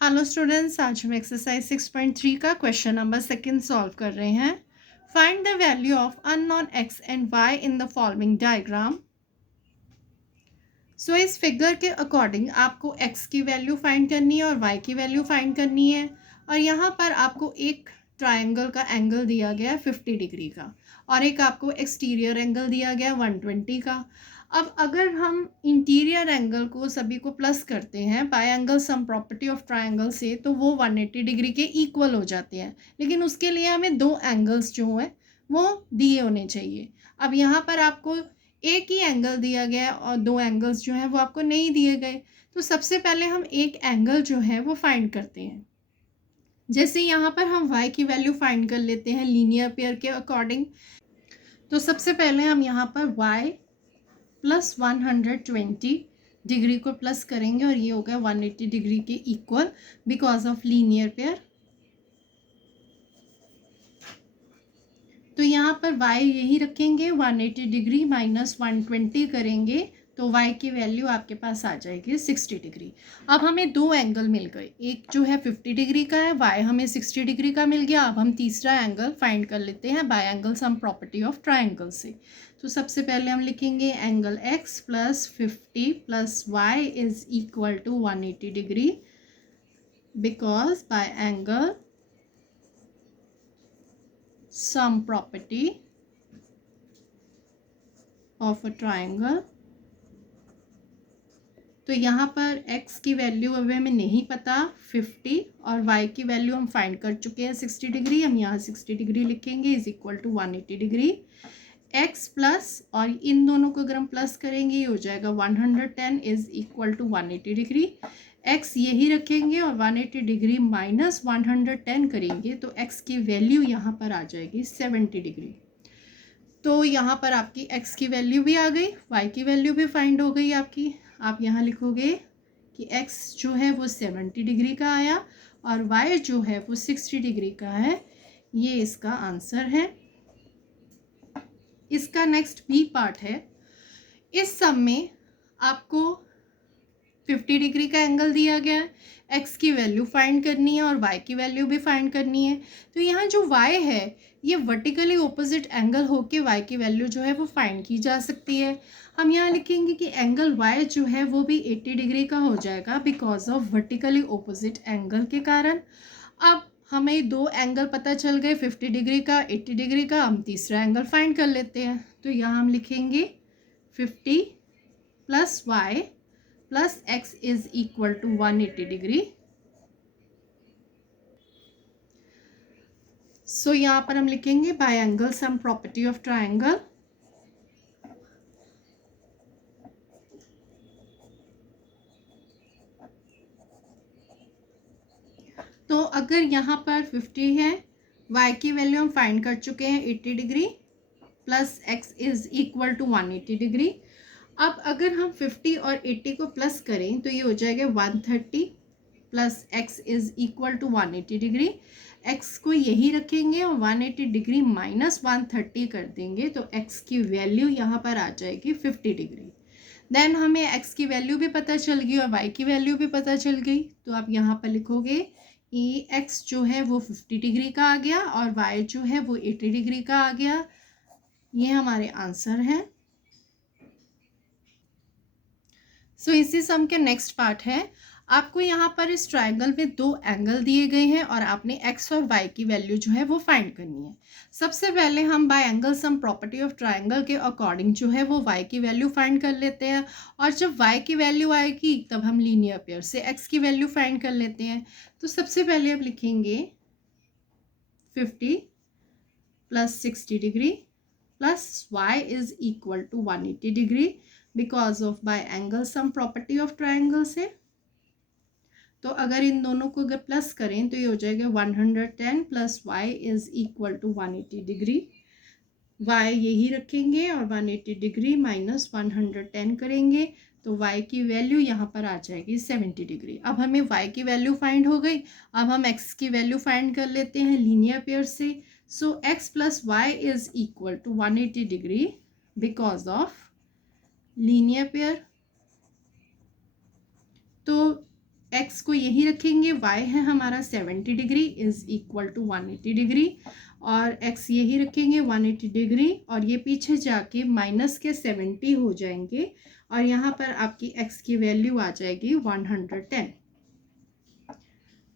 Hello students, आज हम exercise 6.3 का क्वेश्चन नंबर सेकंड सॉल्व कर रहे हैं। Find the value of unknown X and Y in the following diagram. So इस फिगर के अकॉर्डिंग आपको एक्स की वैल्यू फाइंड करनी है और वाई की वैल्यू फाइंड करनी है। और यहाँ पर आपको एक ट्रायंगल का एंगल दिया गया है 50 डिग्री का, और एक आपको एक्सटीरियर एंगल दिया गया है 120 का। अब अगर हम इंटीरियर एंगल को सभी को प्लस करते हैं by angle sum property of triangle से, तो वो 180 डिग्री के इक्वल हो जाते हैं। लेकिन उसके लिए हमें दो एंगल्स जो हैं वो दिए होने चाहिए। अब यहाँ पर आपको एक ही एंगल दिया गया है और दो एंगल्स जो हैं वो आपको नहीं दिए गए। तो सबसे पहले हम एक एंगल जो है वो फाइंड करते हैं। जैसे यहाँ पर हम y की वैल्यू फाइंड कर लेते हैं लीनियर पेयर के अकॉर्डिंग। तो सबसे पहले हम यहाँ पर y प्लस 120 डिग्री को प्लस करेंगे और ये हो गया 180 डिग्री के equal because of linear pair. तो यहाँ पर y यही रखेंगे, 180 डिग्री माइनस 120 करेंगे तो y की वैल्यू आपके पास आ जाएगी 60 डिग्री। अब हमें दो एंगल मिल गए, एक जो है 50 डिग्री का है, y हमें 60 डिग्री का मिल गया। अब हम तीसरा एंगल फाइंड कर लेते हैं by angle sum property of triangle से। तो सबसे पहले हम लिखेंगे angle x plus 50 plus y is equal to 180 degree because by angle some property of a triangle। तो यहाँ पर x की वैल्यू अभी हमें नहीं पता 50 और y की वैल्यू हम फाइंड कर चुके हैं 60 डिग्री। हम यहाँ 60 डिग्री लिखेंगे is equal to 180 degree. x plus और इन दोनों को अगर हम प्लस करेंगे ये हो जाएगा 110 is equal to 180 degree. x यही रखेंगे और 180 डिग्री माइनस 110 करेंगे तो x की वैल्यू यहाँ पर आ जाएगी 70 डिग्री। तो यहाँ पर आपकी x की वैल्यू भी आ गई, y की वैल्यू भी फाइंड हो गई आपकी। आप यहाँ लिखोगे कि x जो है वो 70 डिग्री का आया और y जो है वो 60 डिग्री का है। ये इसका आंसर है। इसका नेक्स्ट बी पार्ट है। इस सम में आपको 50 डिग्री का एंगल दिया गया है, x की वैल्यू फाइंड करनी है और y की वैल्यू भी फाइंड करनी है। तो यहाँ जो y है ये वर्टिकली ऑपोजिट एंगल होके y की वैल्यू जो है वो फाइंड की जा सकती है। हम यहाँ लिखेंगे कि एंगल y जो है वो भी 80 डिग्री का हो जाएगा because of vertically opposite angle के कारण। अब हमें दो एंगल पता चल गए 50 डिग्री का 80 डिग्री का। हम तीसरा एंगल फाइंड कर लेते हैं। तो यहाँ हम लिखेंगे 50 plus Y plus x is equal to 180 degree. So यहाँ पर हम लिखेंगे by angle sum property of triangle. तो अगर यहाँ पर 50 है, y की वैल्यू हम फाइंड कर चुके हैं 80 degree plus x is equal to 180 degree. अब अगर हम 50 और 80 को प्लस करें तो ये हो जाएगा 130 plus x is equal to 180 degree. x को यही रखेंगे और 180 डिग्री माइनस 130 कर देंगे तो x की वैल्यू यहाँ पर आ जाएगी 50 डिग्री। देन हमें x की वैल्यू भी पता चल गई और y की वैल्यू भी पता चल गई। तो आप यहाँ पर लिखोगे कि x जो है वो 50 डिग्री का आ गया और y जो है वो 80 डिग्री का आ गया। ये हमारे आंसर हैं। सो इसी सम के नेक्स्ट पार्ट है। आपको यहाँ पर इस ट्रायंगल में दो एंगल दिए गए हैं और आपने x और y की वैल्यू जो है वो फाइंड करनी है। सबसे पहले हम bye angle sum property of triangle के अकॉर्डिंग जो है वो y की वैल्यू फाइंड कर लेते हैं और जब y की वैल्यू आएगी तब हम लीनियर पेयर से x की वैल्यू फाइंड कर लेते हैं। तो सबसे पहले आप लिखेंगे 50 plus 60 degree plus y is equal to 180 degree because of by angle sum property of triangle से। तो अगर इन दोनों को अगर प्लस करें तो ये हो जाएगा 110 plus y is equal to 180 degree. y यही रखेंगे और 180 डिग्री माइनस 110 करेंगे तो y की वैल्यू यहाँ पर आ जाएगी 70 डिग्री। अब हमें y की वैल्यू फाइंड हो गई। अब हम x की वैल्यू फाइंड कर लेते हैं लीनियर पेयर से। So x plus y is equal to 180 degree because of linear pair. तो एक्स को यही रखेंगे, वाई है हमारा 70 degree is equal to 180 degree, और एक्स यही रखेंगे 180 डिग्री, और ये पीछे जाके माइनस के 70 हो जाएंगे, और यहाँ पर आपकी एक्स की वैल्यू आ जाएगी 110।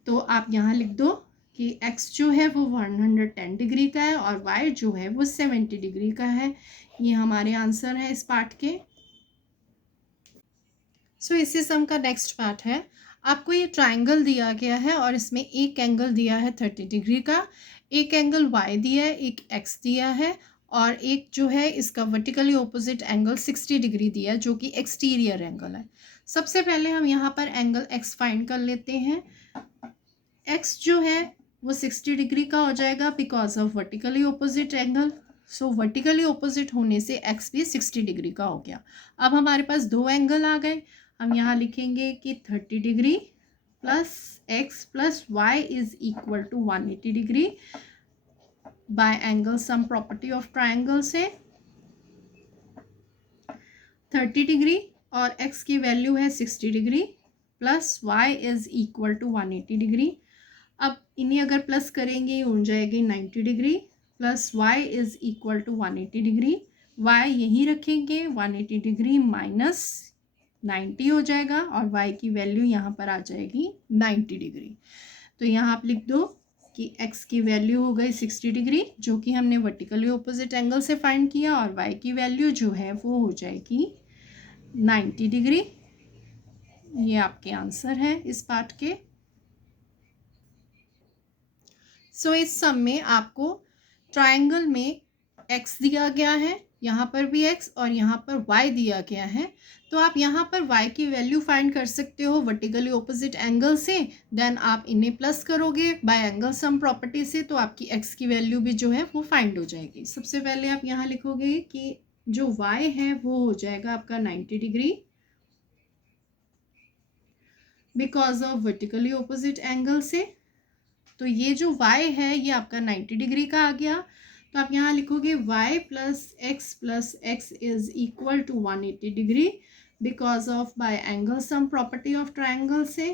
तो आप यहाँ लिख दो कि x जो है वो 110 डिग्री का है और y जो है वो 70 डिग्री का है। ये हमारे आंसर है इस पार्ट के। सो इसी सम का नेक्स्ट पार्ट है, आपको ये ट्राइंगल दिया गया है और इसमें एक एंगल दिया है 30 डिग्री का, एक एंगल y दिया है, एक x दिया है, और एक जो है इसका वर्टिकली ऑपोजिट एंगल 60 डिग्री दिया है जो कि एक्सटीरियर एंगल है। सबसे पहले हम यहाँ पर एंगल x फाइंड कर लेते हैं। x जो है वो 60 डिग्री का हो जाएगा because of vertically opposite angle. So vertically opposite होने से x भी 60 डिग्री का हो गया। अब हमारे पास दो एंगल आ गए, हम यहाँ लिखेंगे कि 30 degree plus x plus y is equal to 180 degree by angle sum property of triangle से 30 डिग्री और x की वैल्यू है 60 degree plus y is equal to 180 degree. अब इन्हें अगर प्लस करेंगे हो जाएगी 90 degree plus y is equal to 180 degree, y यहीं रखेंगे 180 डिग्री माइनस 90 हो जाएगा और y की वैल्यू यहाँ पर आ जाएगी 90 डिग्री। तो यहाँ आप लिख दो कि x की वैल्यू हो गई 60 डिग्री जो कि हमने वर्टिकली ऑपोजिट एंगल से फाइंड किया, और y की वैल्यू जो है वो हो जाएगी 90 डिग्री। ये आपके आंसर है इस पार्ट के। सो इस सम में आपको ट्राइंगल में x दिया गया है, यहाँ पर भी x और यहाँ पर y दिया गया है, तो आप यहाँ पर y की वैल्यू फाइंड कर सकते हो वर्टिकली ऑपोजिट एंगल से। देन आप इन्हें प्लस करोगे बाय एंगल सम प्रॉपर्टी से, तो आपकी x की वैल्यू भी जो है वो फाइंड हो जाएगी। सबसे पहले आप यहाँ लिखोगे कि जो y है वो हो जाएगा आपका 90 degree because of vertically opposite angle से। तो ये जो y है ये आपका 90 डिग्री का आ गया, तो आप यहाँ लिखोगे y plus x is equal to 180 degree because of by angle sum property of triangle से।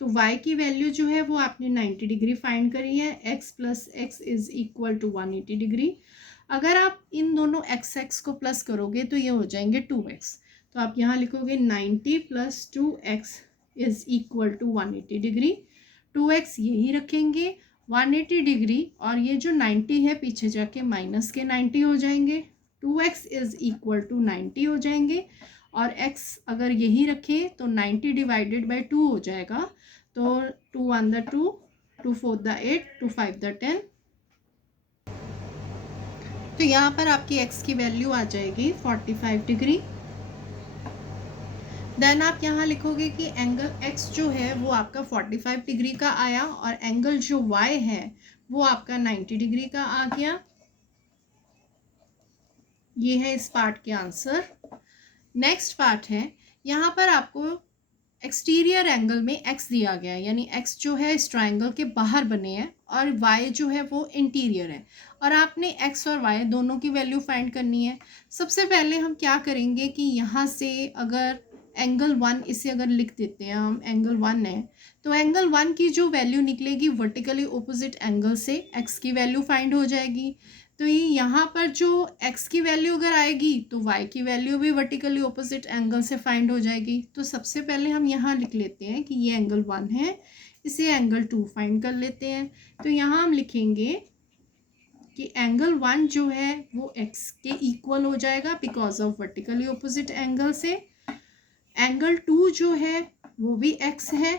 तो y की वैल्यू जो है वो आपने 90 डिग्री फाइंड करी है, x plus x is equal to 180 degree. अगर आप इन दोनों x को प्लस करोगे तो ये हो जाएंगे 2x, तो आप यहाँ लिखोगे 90 plus 2x is equal to 180 degree. 2x यही रखेंगे 180 डिग्री और ये जो 90 है पीछे जाके माइनस के 90 हो जाएंगे, 2x इज इक्वल टू 90 हो जाएंगे, और x अगर यही रखें तो 90 डिवाइडेड बाय 2 हो जाएगा, तो 2 1 द 2, 2 4 द 8, 2 5 द 10। तो यहाँ पर आपकी x की वैल्यू आ जाएगी 45 डिग्री। देन आप यहाँ लिखोगे कि एंगल x जो है वो आपका 45 डिग्री का आया और एंगल जो y है वो आपका 90 डिग्री का आ गया। ये है इस पार्ट के आंसर। नेक्स्ट पार्ट है, यहाँ पर आपको एक्सटीरियर एंगल में x दिया गया है, यानी x जो है इस ट्राइंगल के बाहर बने हैं और y जो है वो इंटीरियर है, और आपने x और y दोनों की वैल्यू फाइंड करनी है। सबसे पहले हम क्या करेंगे कि यहाँ से अगर एंगल 1 इसे अगर लिख देते हैं हम, एंगल 1 है तो एंगल 1 की जो वैल्यू निकलेगी वर्टिकली ऑपोजिट एंगल से x की वैल्यू फाइंड हो जाएगी। तो ये यहाँ पर जो x की वैल्यू अगर आएगी तो y की वैल्यू भी वर्टिकली ऑपोजिट एंगल से फाइंड हो जाएगी। तो सबसे पहले हम यहाँ लिख लेते हैं कि ये एंगल 1 है, इसे एंगल 2 फाइंड कर लेते हैं। तो यहाँ हम लिखेंगे कि एंगल 1 जो है वो x के इक्वल हो जाएगा because of vertically opposite angle से। एंगल 2 जो है वो भी x है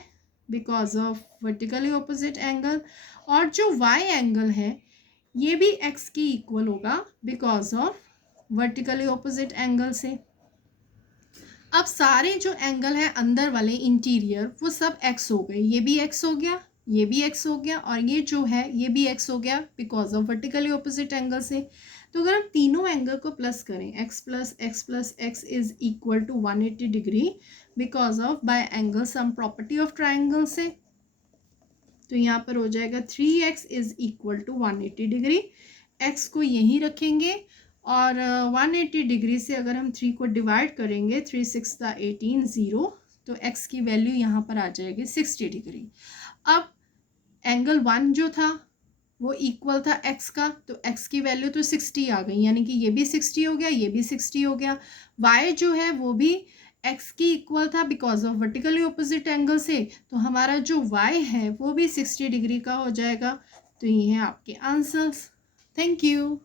because of vertically opposite angle, और जो y एंगल है ये भी x की इक्वल होगा because of vertically opposite angle से। अब सारे जो एंगल है अंदर वाले इंटीरियर वो सब x हो गए, ये भी x हो गया, ये भी x हो गया, और ये जो है ये भी x हो गया because of vertically opposite angle से। तो अगर हम तीनों एंगल को प्लस करें x plus x is equal to 180 degree because of by angle sum property of triangle से, तो यहाँ पर हो जाएगा 3x is equal to 180 degree. x को यहीं रखेंगे और 180 डिग्री से अगर हम 3 को डिवाइड करेंगे 3 6 18 0, तो x की वैल्यू यहाँ पर आ जाएगी 60 डिग्री। अब एंगल 1 जो था वो इक्वल था x का, तो x की वैल्यू तो 60 आ गई, यानी कि ये भी 60 हो गया, ये भी 60 हो गया। y जो है वो भी x की इक्वल था because of vertically opposite angle से, तो हमारा जो y है वो भी 60 डिग्री का हो जाएगा। तो ये हैं आपके आंसर्स। Thank you.